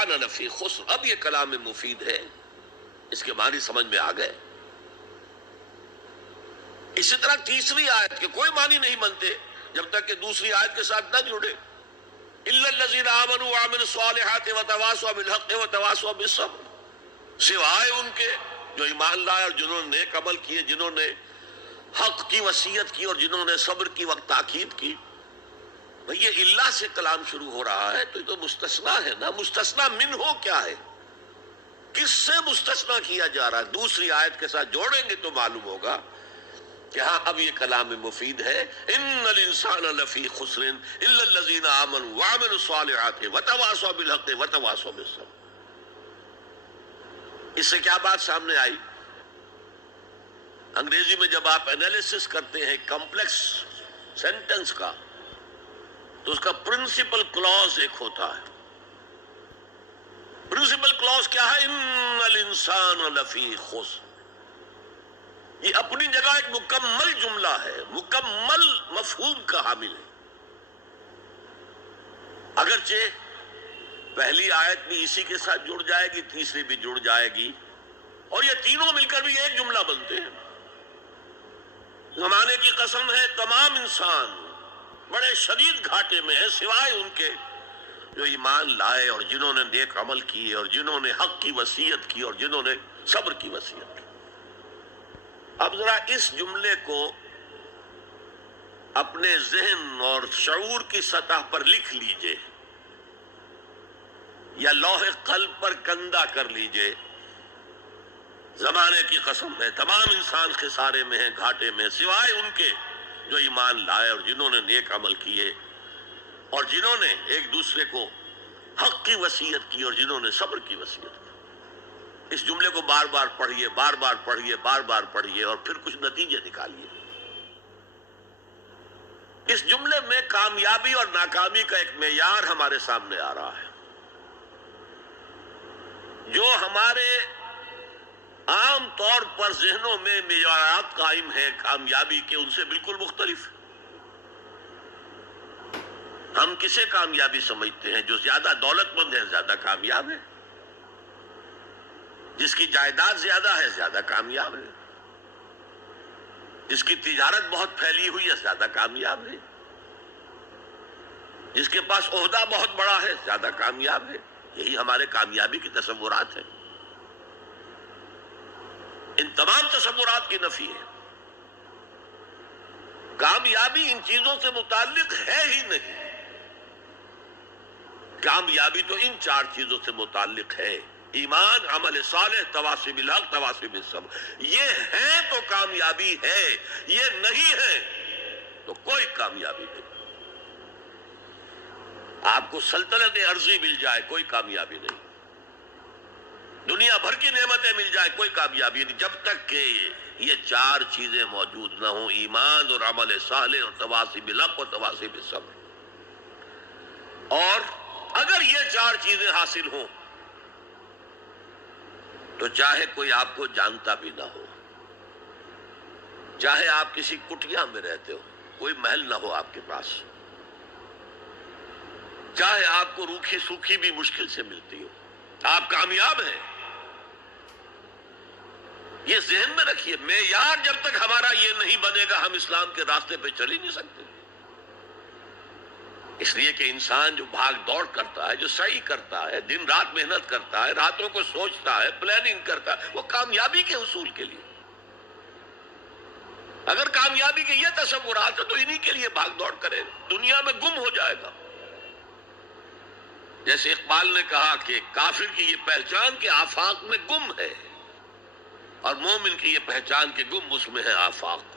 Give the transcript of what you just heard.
الانسان لفی خسر. اب یہ کلام مفید ہے، اس کے معنی سمجھ میں آ گئے. اسی طرح تیسری آیت کے کوئی معنی نہیں بنتے جب تک کہ دوسری آیت کے ساتھ نہ جڑے. الا الذین آمنوا وعملوا الصالحات وتواصوا بالحق وتواصوا بالصبر. سوائے ان کے جو ایمان لائے اور جنہوں نے نیک عمل کیے، جنہوں نے حق کی وصیت کی اور جنہوں نے صبر کی وقت تاکید کی. یہ اللہ سے کلام شروع ہو رہا ہے تو یہ تو مستثنا ہے نا. مستثنا من ہو کیا ہے، کس سے مستثنا کیا جا رہا ہے؟ دوسری آیت کے ساتھ جوڑیں گے تو معلوم ہوگا کہ ہاں اب یہ کلام مفید ہے. ان الانسان لفی خسر الا الذین آمنوا وعملوا الصالحات وتواصوا بالحق وتواصوا بالصبر. اس سے کیا بات سامنے آئی؟ انگریزی میں جب آپ انالیسس کرتے ہیں کمپلیکس سینٹنس کا تو اس کا پرنسپل کلوز ایک ہوتا ہے. پرنسپل کلوز کیا ہے؟ ان الانسان لفی خسر. یہ اپنی جگہ ایک مکمل جملہ ہے، مکمل مفہوم کا حامل ہے. اگرچہ پہلی آیت بھی اسی کے ساتھ جڑ جائے گی، تیسری بھی جڑ جائے گی، اور یہ تینوں مل کر بھی ایک جملہ بنتے ہیں. زمانے کی قسم ہے تمام انسان بڑے شدید گھاٹے میں ہیں سوائے ان کے جو ایمان لائے اور جنہوں نے نیک عمل کیے اور جنہوں نے حق کی وصیت کی اور جنہوں نے صبر کی وصیت کی. اب ذرا اس جملے کو اپنے ذہن اور شعور کی سطح پر لکھ لیجئے یا لوح قلب پر کندہ کر لیجئے. زمانے کی قسم ہے تمام انسان خسارے میں ہیں، گھاٹے میں ہیں سوائے ان کے جو ایمان لائے اور جنہوں نے نیک عمل کیے اور جنہوں نے ایک دوسرے کو حق کی وصیت کی اور جنہوں نے صبر کی وصیت کی. اس جملے کو بار بار پڑھیے، بار بار پڑھیے، بار بار پڑھیے اور پھر کچھ نتیجے نکالیے. اس جملے میں کامیابی اور ناکامی کا ایک معیار ہمارے سامنے آ رہا ہے. جو ہمارے عام طور پر ذہنوں میں معیارات قائم ہیں کامیابی کے، ان سے بالکل مختلف. ہم کسے کامیابی سمجھتے ہیں؟ جو زیادہ دولت مند ہے زیادہ کامیاب ہے، جس کی جائیداد زیادہ ہے زیادہ کامیاب ہے، جس کی تجارت بہت پھیلی ہوئی ہے زیادہ کامیاب ہے، جس کے پاس عہدہ بہت بڑا ہے زیادہ کامیاب ہے. یہی ہمارے کامیابی کی تصورات ہیں. ان تمام تصورات کی نفی ہے. کامیابی ان چیزوں سے متعلق ہے ہی نہیں. کامیابی تو ان چار چیزوں سے متعلق ہے: ایمان، عمل صالح، تواصی بالحق، تواصی بالصبر. یہ ہے تو کامیابی ہے، یہ نہیں ہے تو کوئی کامیابی نہیں. آپ کو سلطنت عرضی مل جائے کوئی کامیابی نہیں، دنیا بھر کی نعمتیں مل جائے کوئی کامیابی نہیں، جب تک کہ یہ چار چیزیں موجود نہ ہوں: ایمان اور عمل صالح اور تواصی بالحق اور تواصی بالصبر. اور اگر یہ چار چیزیں حاصل ہوں تو چاہے کوئی آپ کو جانتا بھی نہ ہو، چاہے آپ کسی کٹیا میں رہتے ہو، کوئی محل نہ ہو آپ کے پاس، چاہے آپ کو روکھی سوکھی بھی مشکل سے ملتی ہو، آپ کامیاب ہیں. یہ ذہن میں رکھیے. معیار جب تک ہمارا یہ نہیں بنے گا ہم اسلام کے راستے پہ چل ہی نہیں سکتے. اس لیے کہ انسان جو بھاگ دوڑ کرتا ہے، جو سعی کرتا ہے، دن رات محنت کرتا ہے، راتوں کو سوچتا ہے، پلاننگ کرتا ہے، وہ کامیابی کے حصول کے لیے. اگر کامیابی کے یہ تصورات ہیں تو انہی کے لیے بھاگ دوڑ کرے، دنیا میں گم ہو جائے گا. جیسے اقبال نے کہا کہ کافر کی یہ پہچان کہ آفاق میں گم ہے، اور مومن کی یہ پہچان کہ گم اس میں ہے آفاق.